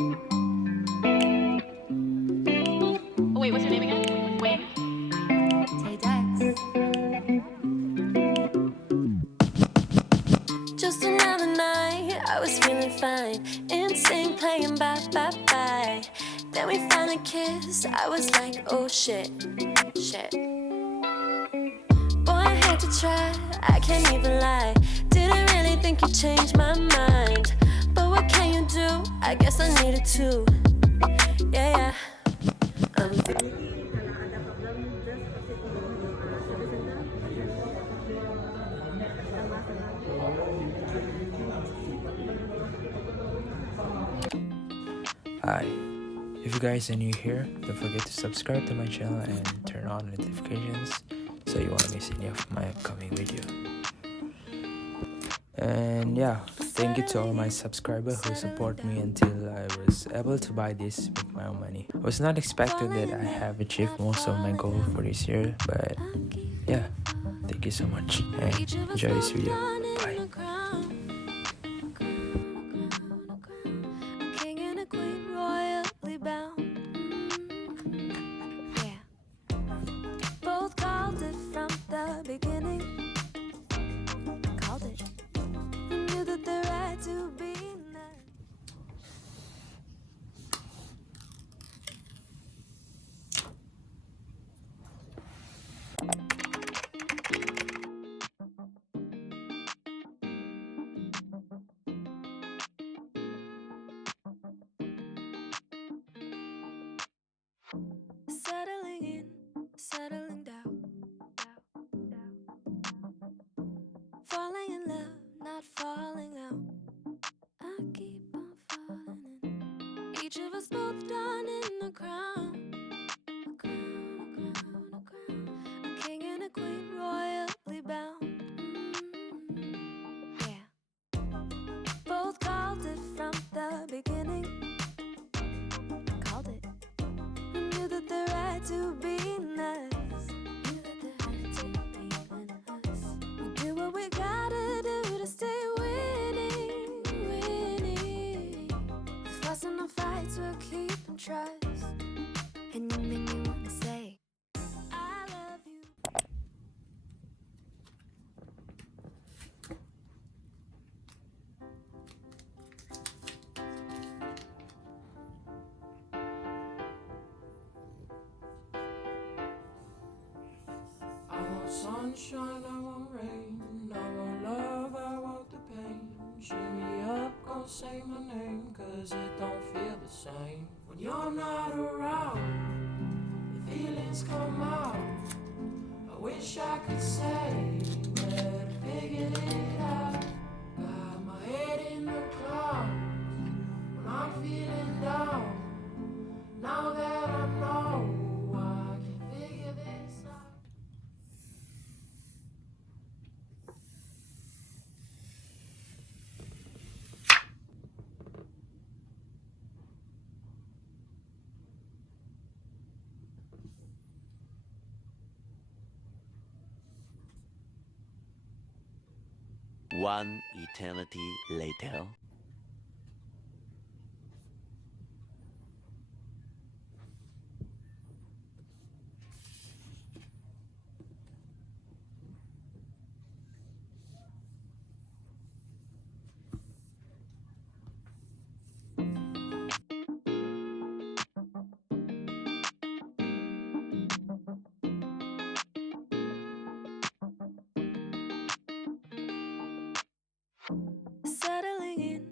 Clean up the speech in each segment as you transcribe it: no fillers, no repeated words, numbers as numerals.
Oh wait, what's your name again? Wayne? Just another night, I was feeling fine. Insane playing bye bye bye. Then we finally kissed. I was like, oh shit, shit. Boy, I had to try, I can't even lie. Didn't really think you changed my mind. But what can you do? I guess I needed to. Yeah, yeah. Hi, if you guys are new here, don't forget to subscribe to my channel and turn on notifications so you won't miss any of my upcoming video. And yeah, thank you to all my subscribers who support me until I was able to buy this with my own money. I was not expected that I have achieved most of my goal for this year, but yeah, thank you so much and enjoy this video. Bye. King and a queen royally bound. Yeah. Both called it from the beginning. Called it. We knew that the right to be nice. Settling in, settling down, falling in love, not falling out. I keep on falling in. Each of us both done in the crown. A crown, a crown, a crown. A king and a queen royally bound. Yeah. Both called it from the beginning. Called it. We knew that the right to be nice. Knew that the right to be us. We do what we gotta do to stay winning, winning. With fuss and no fights, we'll keep and trust. And you make me wanna say, I love you. I want sunshine, I want rain, I want love, I want the pain. Cheer me up, gon' say my name, cause it don't feel the same. When you're not around, the feelings come out. I wish I could say that I figured it out. Got my head in the clouds when I'm feeling down. Now that I know I can figure this out. One eternity later. Settling in,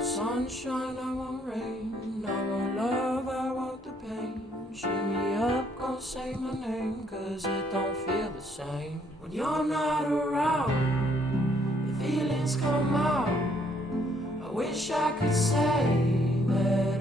want sunshine, I want rain, I want love, I want the pain. Shimmy up, gon' say my name, cause it don't feel the same. When you're not around, the feelings come out. I wish I could say that